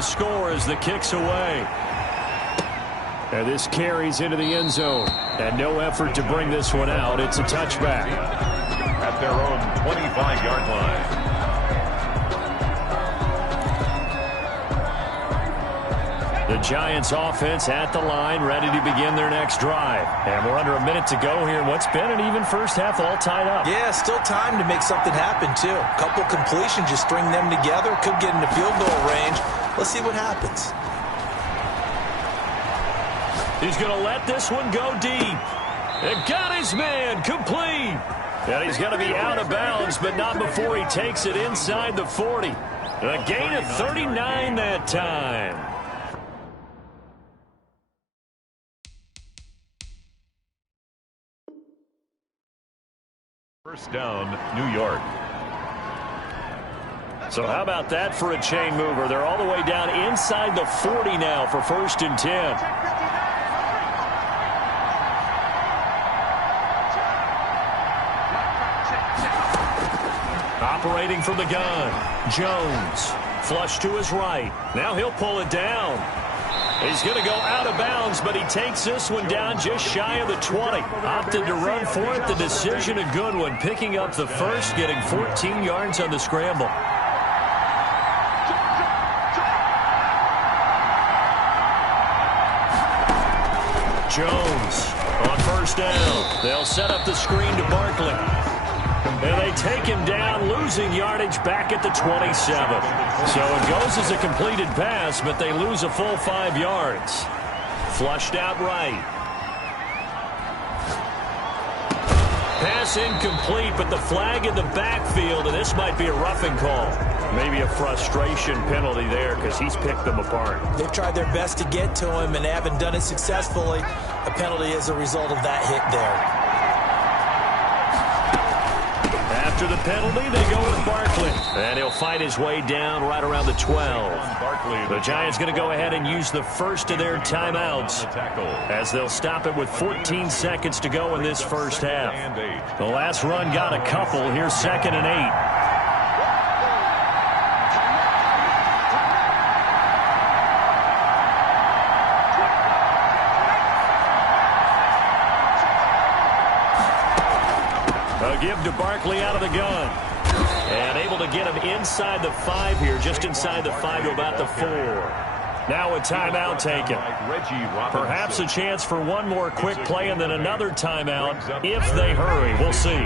the score as the kick's away. And this carries into the end zone. And no effort to bring this one out. It's a touchback. At their own 25-yard line. The Giants offense at the line, ready to begin their next drive. And we're under a minute to go here in what's been an even first half, all tied up. Yeah, still time to make something happen, too. A couple completions, just string them together. Could get into field goal range. Let's see what happens. He's going to let this one go deep. And got his man, complete. And he's going to be out of bounds, but not before he takes it inside the 40. A gain of 39 that time. First down, New York. So how about that for a chain mover? They're all the way down inside the 40 now for 1st and 10. Operating from the gun, Jones. Flush to his right. Now he'll pull it down. He's going to go out of bounds, but he takes this one down just shy of the 20. Opted to run for it. The decision a good one. Picking up the first, getting 14 yards on the scramble. Jones on 1st down. They'll set up the screen to Barkley. And they take him down, losing yardage back at the 27. So it goes as a completed pass, but they lose a full 5 yards. Flushed out right. Pass incomplete, but the flag in the backfield, and this might be a roughing call. Maybe a frustration penalty there because he's picked them apart. They've tried their best to get to him and haven't done it successfully. A penalty is a result of that hit there. After the penalty, they go with Barkley. And he'll fight his way down right around the 12. The Giants going to go ahead and use the first of their timeouts as they'll stop it with 14 seconds to go in this first half. The last run got a couple. Here's 2nd and 8. Give to Barkley out of the gun. And able to get him inside the 5 here, just inside the 5 to about the 4. Now a timeout taken. Perhaps a chance for one more quick play and then another timeout if they hurry. We'll see.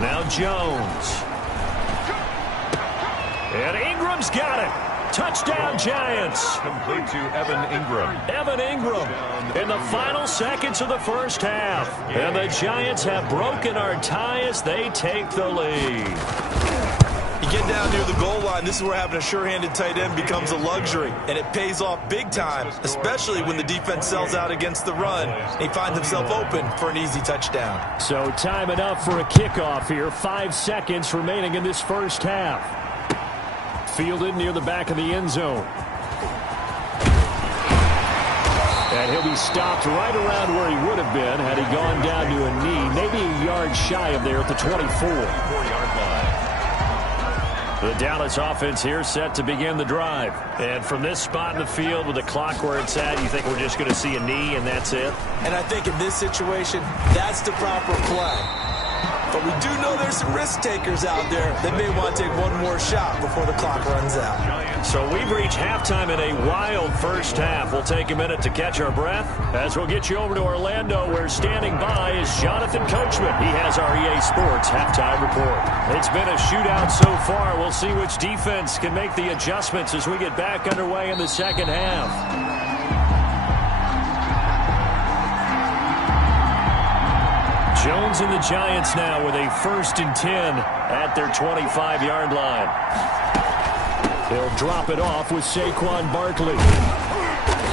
Now Jones. And Ingram's got it. Touchdown, Giants. Complete to Evan Ingram. Evan Ingram in the final seconds of the first half. And the Giants have broken our tie as they take the lead. You get down near the goal line, this is where having a sure-handed tight end becomes a luxury. And it pays off big time, especially when the defense sells out against the run. And he finds himself open for an easy touchdown. So time enough for a kickoff here. 5 seconds remaining in this first half. Fielded near the back of the end zone. And he'll be stopped right around where he would have been had he gone down to a knee, maybe a yard shy of there at the 24-yard line. The Dallas offense here set to begin the drive. And from this spot in the field with the clock where it's at, you think we're just going to see a knee and that's it? And I think in this situation, that's the proper play. But we do know there's some risk takers out there that may want to take one more shot before the clock runs out. So we've reached halftime in a wild first half. We'll take a minute to catch our breath as we'll get you over to Orlando, where standing by is Jonathan Coachman. He has our EA Sports halftime report. It's been a shootout so far. We'll see which defense can make the adjustments as we get back underway in the second half. Jones and the Giants now with a 1st and 10 at their 25-yard line. They'll drop it off with Saquon Barkley.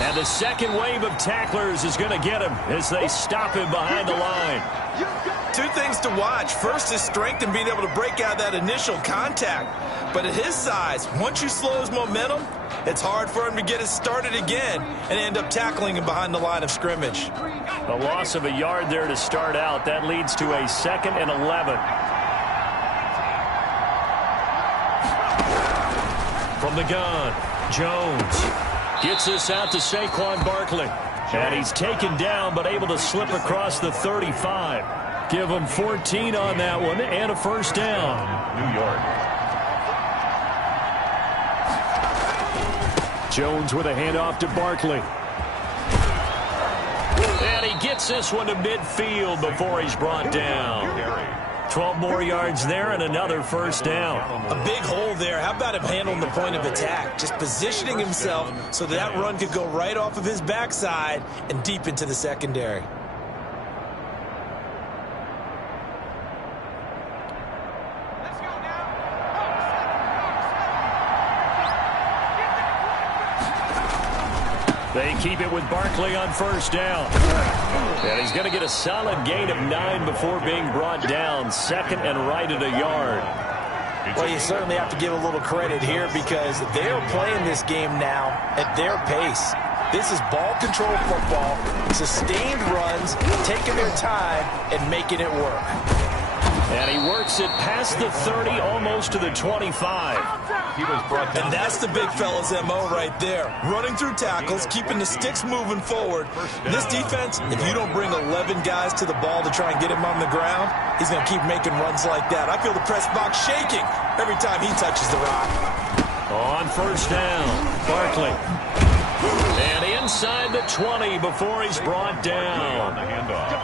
And the second wave of tacklers is going to get him as they stop him behind the line. 2 things to watch. First, his strength and being able to break out that initial contact. But at his size, once you slow his momentum, It's hard for him to get it started again and end up tackling him behind the line of scrimmage. A loss of a yard there to start out. That leads to a 2nd and 11. From the gun, Jones gets this out to Saquon Barkley. And he's taken down but able to slip across the 35. Give him 14 on that one and a first down. New York. Jones with a handoff to Barkley. And he gets this one to midfield before he's brought down. 12 more yards there and another first down. A big hole there. How about him handling the point of attack? Just positioning himself so that run could go right off of his backside and deep into the secondary. They keep it with Barkley on first down. And he's going to get a solid gain of 9 before being brought down. 2nd and right at a yard. Well, you certainly have to give a little credit here because they're playing this game now at their pace. This is ball control football, sustained runs, taking their time and making it work. And he works it past the 30, almost to the 25. He was brought down. And that's the big fella's MO right there. Running through tackles, keeping the sticks moving forward. This defense, if you don't bring 11 guys to the ball to try and get him on the ground, he's going to keep making runs like that. I feel the press box shaking every time he touches the rock. On first down, Barkley. And inside the 20 before he's brought down.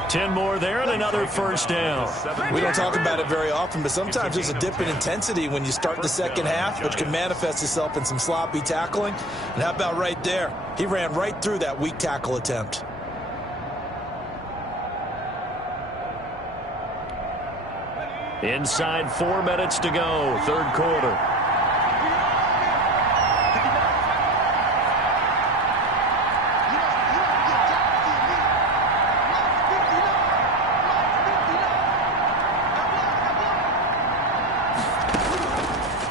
10 more there and another first down. We don't talk about it very often, but sometimes there's a dip in intensity when you start the second half, which can manifest itself in some sloppy tackling. And how about right there? He ran right through that weak tackle attempt. Inside 4 minutes to go, third quarter.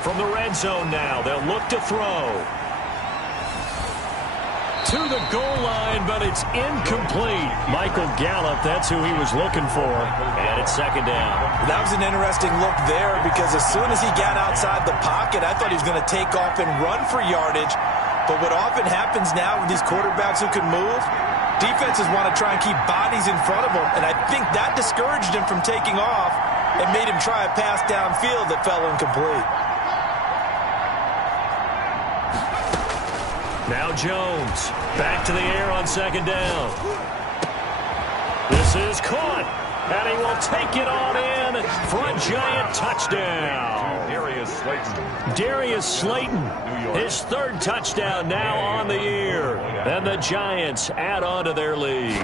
From the red zone now, they'll look to throw. To the goal line, but it's incomplete. Michael Gallup, that's who he was looking for. And it's 2nd down. That was an interesting look there because as soon as he got outside the pocket, I thought he was going to take off and run for yardage. But what often happens now with these quarterbacks who can move, defenses want to try and keep bodies in front of them. And I think that discouraged him from taking off and made him try a pass downfield that fell incomplete. Now Jones, back to the air on 2nd down. This is caught, and he will take it on in for a giant touchdown. Darius Slayton, his 3rd touchdown now on the year. And the Giants add on to their lead.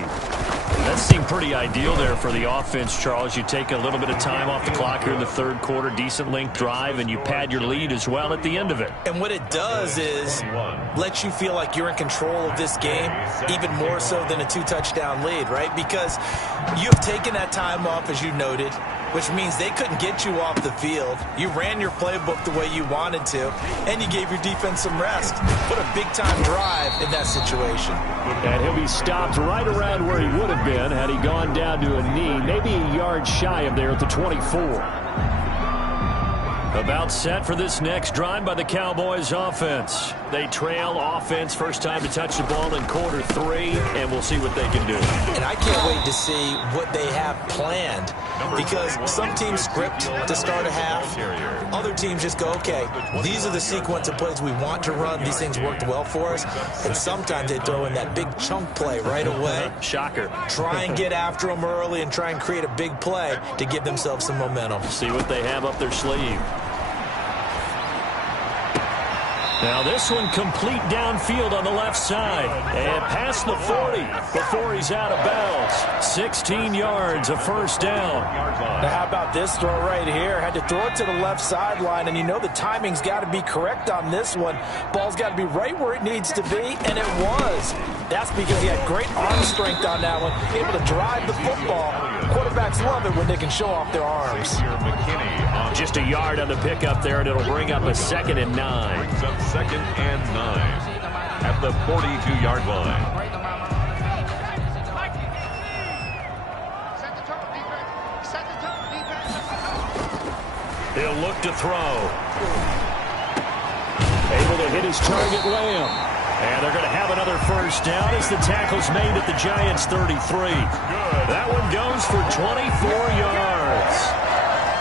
That seemed pretty ideal there for the offense, Charles. You take a little bit of time off the clock here in the third quarter, decent length drive, and you pad your lead as well at the end of it. And what it does is let you feel like you're in control of this game, even more so than a 2-touchdown lead, right? Because you've taken that time off, as you noted, which means they couldn't get you off the field. You ran your playbook the way you wanted to, and you gave your defense some rest. Put a big-time drive in that situation. And he'll be stopped right around where he would have been had he gone down to a knee, maybe a yard shy of there at the 24. About set for this next drive by the Cowboys offense. They trail offense, first time to touch the ball in quarter 3, and we'll see what they can do. And I can't wait to see what they have planned because some teams script to start a half. Other teams just go, okay, these are the sequence of plays we want to run. These things worked well for us. And sometimes they throw in that big chunk play right away. Shocker. Try and get after them early and try and create a big play to give themselves some momentum. See what they have up their sleeve. Now this one complete downfield on the left side. And past the 40 before he's out of bounds. 16 yards, a first down. Now how about this throw right here? Had to throw it to the left sideline, and you know the timing's got to be correct on this one. Ball's got to be right where it needs to be, and it was. That's because he had great arm strength on that one, able to drive the football. Quarterbacks love it when they can show off their arms. Just a yard on the pickup there, and it'll bring up a 2nd and 9. Brings up 2nd and 9 at the 42-yard line. He'll look to throw. Able to hit his target, Lamb. And they're going to have another first down as the tackle's made at the Giants' 33. That one goes for 24 yards.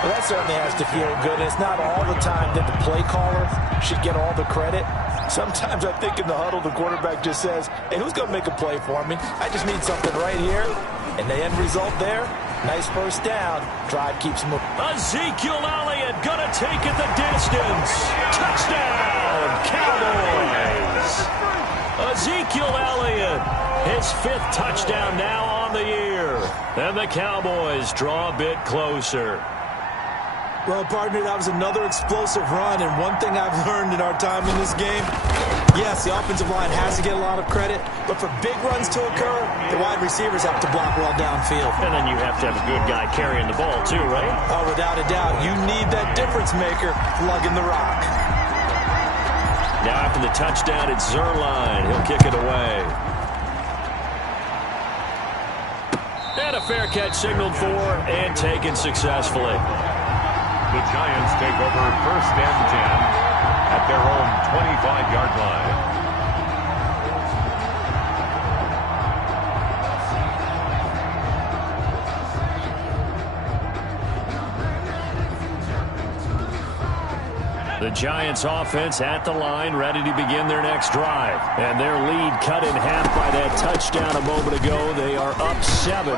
Well, that certainly has to feel good. It's not all the time that the play caller should get all the credit. Sometimes I think in the huddle, the quarterback just says, hey, who's going to make a play for me? I just need something right here. And the end result there, nice first down. Drive keeps moving. Ezekiel Elliott going to take it the distance. Touchdown, Cowboys. Ezekiel Elliott, his 5th touchdown now on the year. And the Cowboys draw a bit closer. Well, partner, that was another explosive run, and one thing I've learned in our time in this game, yes, the offensive line has to get a lot of credit, but for big runs to occur, the wide receivers have to block well downfield. And then you have to have a good guy carrying the ball, too, right? Oh, without a doubt. You need that difference maker lugging the rock. Now after the touchdown, it's Zerline. He'll kick it away. And a fair catch signaled for and taken successfully. The Giants take over 1st and 10 at their own 25-yard line. The Giants offense at the line, ready to begin their next drive. And their lead cut in half by that touchdown a moment ago. They are up 7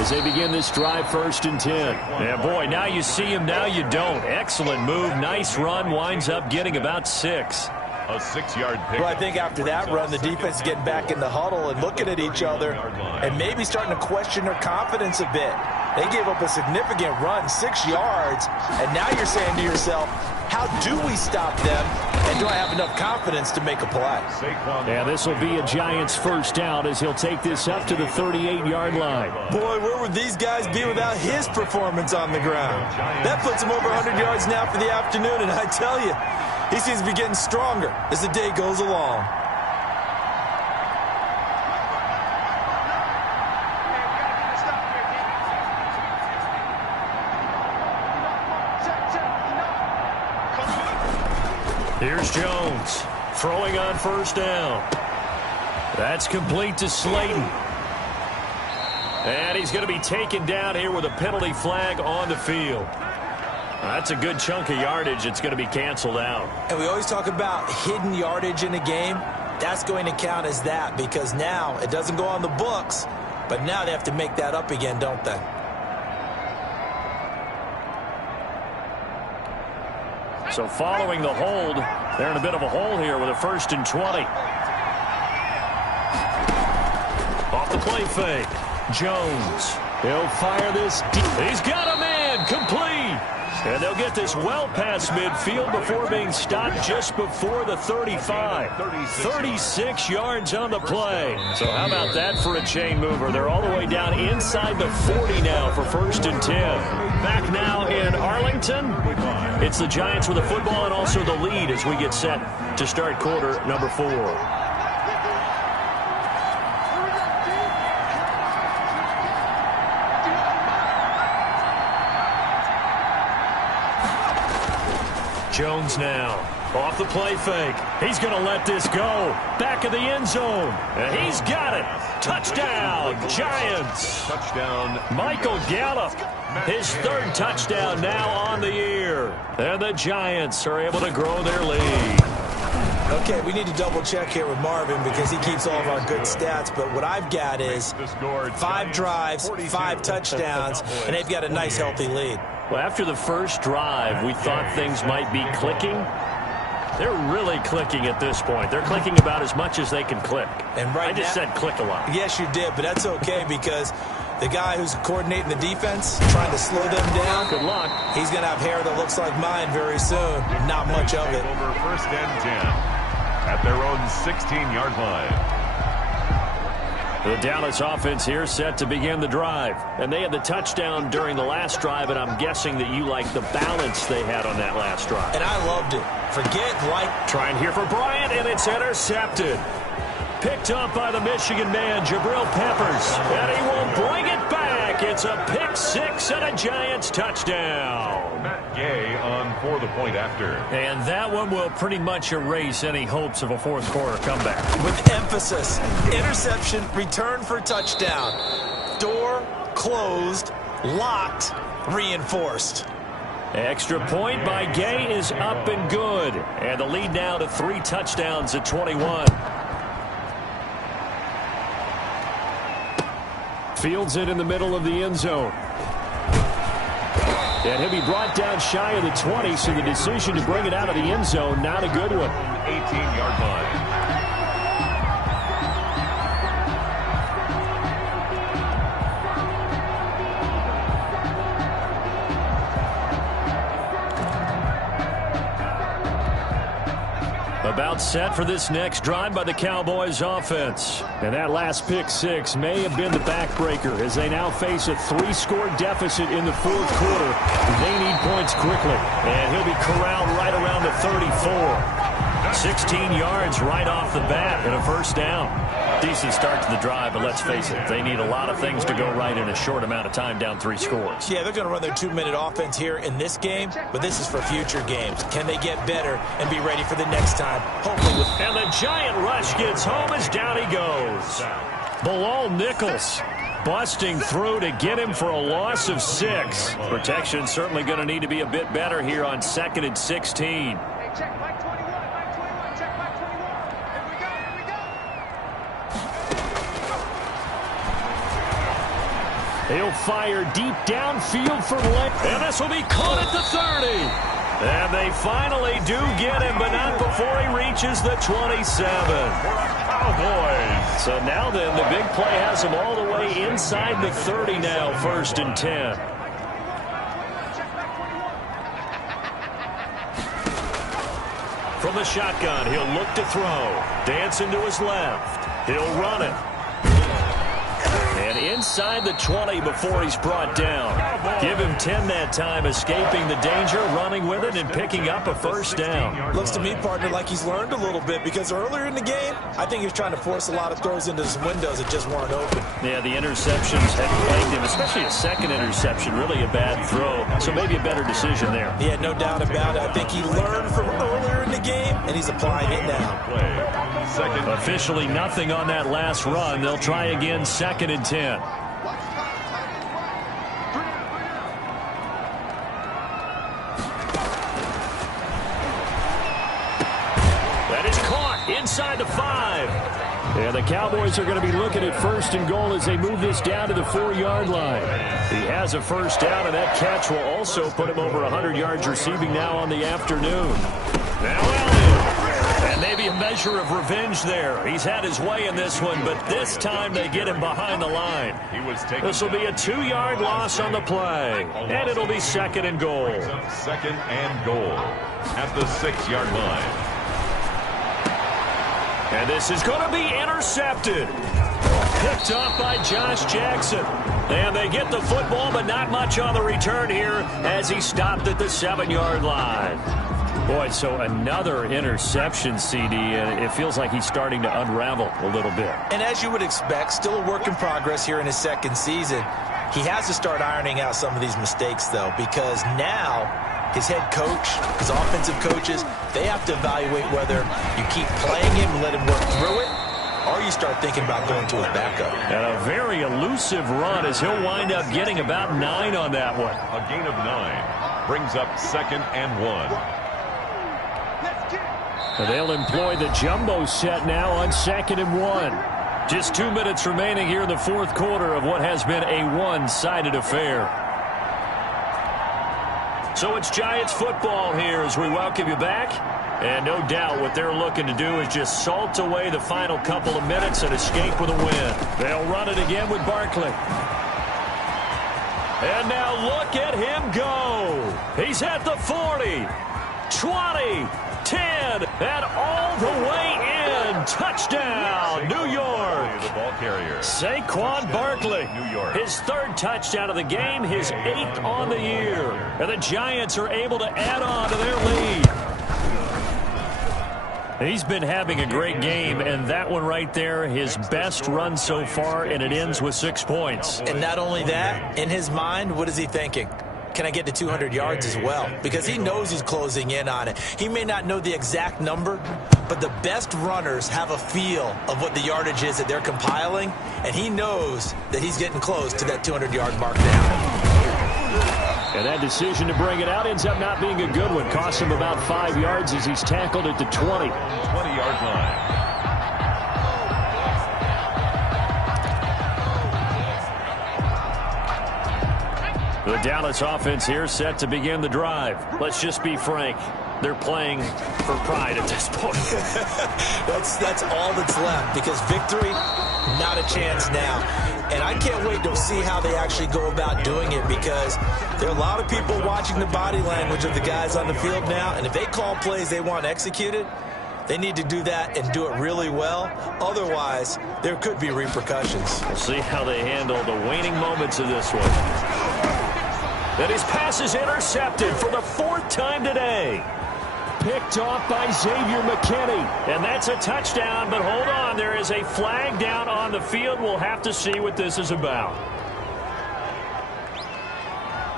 as they begin this drive 1st and 10. Yeah, boy, now you see him, now you don't. Excellent move, nice run, winds up getting about 6. A 6-yard pick. Well, I think after that run, the defense is getting back in the huddle and looking at each other and maybe starting to question their confidence a bit. They gave up a significant run, 6 yards, and now you're saying to yourself, how do we stop them, and do I have enough confidence to make a play? Yeah, this will be a Giants first down as he'll take this up to the 38-yard line. Boy, where would these guys be without his performance on the ground? That puts him over 100 yards now for the afternoon, and I tell you, he seems to be getting stronger as the day goes along. Here's Jones throwing on first down. That's complete to Slayton. And he's going to be taken down here with a penalty flag on the field. That's a good chunk of yardage. It's going to be canceled out. And we always talk about hidden yardage in a game. That's going to count as that because now it doesn't go on the books, but now they have to make that up again, don't they? So following the hold, they're in a bit of a hole here with a 1st and 20. Off the play fake. Jones. He'll fire this deep. He's got a man. Complete. And they'll get this well past midfield before being stopped just before the 35. 36 yards on the play. So how about that for a chain mover? They're all the way down inside the 40 now for 1st and 10. Back now in Arlington. It's the Giants with the football and also the lead as we get set to start quarter number 4. Jones now off the play fake. He's going to let this go. Back of the end zone. And he's got it. Touchdown, Giants. Touchdown. Michael Gallup, his 3rd touchdown now on the year. And the Giants are able to grow their lead. Okay, we need to double check here with Marvin because he keeps all of our good stats. But what I've got is 5 drives, 5 touchdowns, and they've got a nice, healthy lead. Well, after the first drive, we thought things might be clicking. They're really clicking at this point. They're clicking about as much as they can click. And right I just said click a lot. Yes, you did, but that's okay because the guy who's coordinating the defense, trying to slow them down, good luck. He's going to have hair that looks like mine very soon. Not much of it. Over 1st and 10 at their own 16-yard line. The Dallas offense here set to begin the drive. And they had the touchdown during the last drive, and I'm guessing that you like the balance they had on that last drive. And I loved it. Trying here for Bryant, and it's intercepted. Picked up by the Michigan man, Jabril Peppers. And he will bring it back. It's a pick six and a Giants touchdown. Matt Gay on for the point after. And that one will pretty much erase any hopes of a fourth quarter comeback. With emphasis, interception, return for touchdown. Door closed, locked, reinforced. Extra point by Gay is up and good. And the lead now to 3 touchdowns at 21. Fields it in the middle of the end zone. And he'll be brought down shy of the 20, so the decision to bring it out of the end zone, not a good one. 18-yard line. About set for this next drive by the Cowboys offense. And that last pick six may have been the backbreaker as they now face a 3-score deficit in the fourth quarter. They need points quickly. And he'll be corralled right around the 34. 16 yards right off the bat and a first down. Decent start to the drive, but let's face it, they need a lot of things to go right in a short amount of time down 3 scores. Yeah, they're going to run their 2-minute offense here in this game, but this is for future games. Can they get better and be ready for the next time? Hopefully. And the giant rush gets home as down he goes. Bilal Nichols busting through to get him for a loss of 6. Protection certainly going to need to be a bit better here on 2nd and 16. He'll fire deep downfield for length. And this will be caught at the 30. And they finally do get him, but not before he reaches the 27. Cowboys. So now then, the big play has him all the way inside the 30 now, 1st and 10. From the shotgun, he'll look to throw. Dancing to his left. He'll run it. And inside the 20 before he's brought down. Give him 10 that time, escaping the danger, running with it, and picking up a first down. Looks to me, partner, like he's learned a little bit, because earlier in the game, I think he was trying to force a lot of throws into some windows that just weren't open. Yeah, the interceptions have plagued him, especially a second interception, really a bad throw. So maybe a better decision there. Yeah, no doubt about it. I think he learned from earlier in the game, and he's applying it now. Officially nothing on that last run. They'll try again, 2nd and 10. That is caught inside the 5. And the Cowboys are going to be looking at 1st and goal as they move this down to the 4-yard line. He has a first down, and that catch will also put him over 100 yards receiving now on the afternoon. Now and maybe a measure of revenge there. He's had his way in this one, but this time they get him behind the line. This will be a 2-yard loss on the play, and it'll be 2nd and goal. 2nd and goal at the 6-yard line. And this is going to be intercepted. Picked up by Josh Jackson. And they get the football, but not much on the return here as he stopped at the 7-yard line. Boy, so another interception, CD, and it feels like he's starting to unravel a little bit. And as you would expect, still a work in progress here in his 2nd season. He has to start ironing out some of these mistakes, though, because now his head coach, his offensive coaches, they have to evaluate whether you keep playing him and let him work through it, or you start thinking about going to his backup. And a very elusive run as he'll wind up getting about 9 on that one. A gain of 9 brings up 2nd and 1. They'll employ the jumbo set now on 2nd and 1. Just 2 minutes remaining here in the fourth quarter of what has been a one-sided affair. So it's Giants football here as we welcome you back. And no doubt what they're looking to do is just salt away the final couple of minutes and escape with a win. They'll run it again with Barkley. And now look at him go. He's at the 40, 20, 10, and all the way in. touchdown, New York. The ball carrier. Saquon Barkley, New York. his 3rd touchdown of the game, his 8th on the year. And the Giants are able to add on to their lead. He's been having a great game, and that one right there, his best run so far, and it ends with 6 points. And not only that, in his mind, what is he thinking? Can I get to 200 yards as well? Because he knows he's closing in on it. He may not know the exact number, but the best runners have a feel of what the yardage is that they're compiling, and he knows that he's getting close to that 200-yard mark now. And that decision to bring it out ends up not being a good one. Costs him about 5 yards as he's tackled at the 20. 20-yard line. The Dallas offense here set to begin the drive. Let's just be frank. They're playing for pride at this point. That's all that's left, because victory, not a chance now. And I can't wait to see how they actually go about doing it, because there are a lot of people watching the body language of the guys on the field now, and if they call plays they want executed, they need to do that and do it really well. Otherwise, there could be repercussions. We'll see how they handle the waning moments of this one. And his pass is intercepted for the 4th time today. Picked off by Xavier McKinney. And that's a touchdown, but hold on. There is a flag down on the field. We'll have to see what this is about.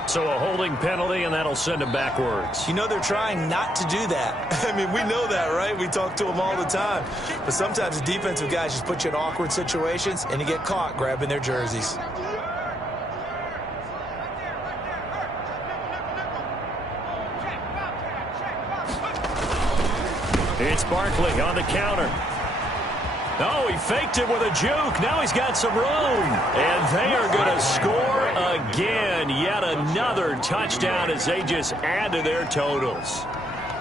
So a holding penalty, and that'll send him backwards. You know, they're trying not to do that. I mean, we know that, right? We talk to them all the time. But sometimes the defensive guys just put you in awkward situations, and you get caught grabbing their jerseys. It's Barkley on the counter. Oh, he faked it with a juke. Now he's got some room. And they are going to score again. Yet another touchdown as they just add to their totals.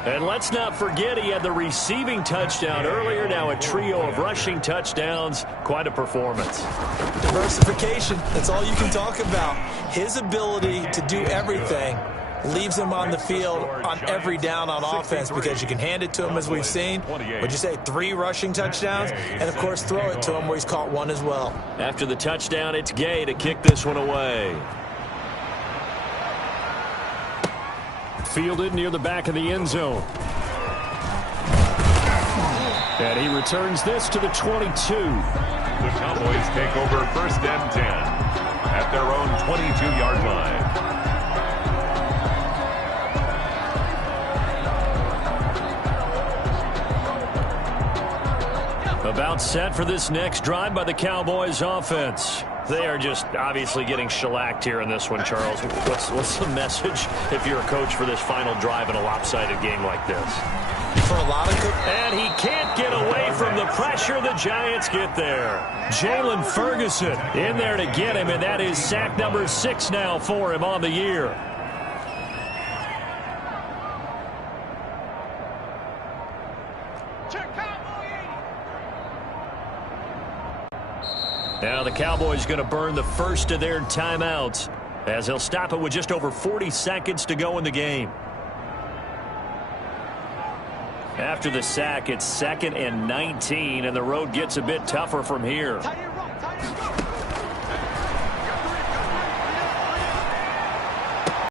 And let's not forget he had the receiving touchdown earlier. Now a trio of rushing touchdowns. Quite a performance. Diversification. That's all you can talk about. His ability to do everything leaves him on the field on every down on offense, because you can hand it to him, as we've seen. Would you say 3 rushing touchdowns? And, of course, throw it to him where he's caught 1 as well. After the touchdown, it's Gay to kick this one away. Fielded near the back of the end zone. And he returns this to the 22. The Cowboys take over 1st and 10 at their own 22-yard line. About set for this next drive by the Cowboys offense. They are just obviously getting shellacked here in this one, Charles. What's the message if you're a coach for this final drive in a lopsided game like this? For a lot of and he can't get away from the pressure. The Giants get there. Jalen Ferguson in there to get him, and that is sack number 6 now for him on the year. Now the Cowboys going to burn the first of their timeouts as they'll stop it with just over 40 seconds to go in the game. After the sack, it's 2nd and 19, and the road gets a bit tougher from here.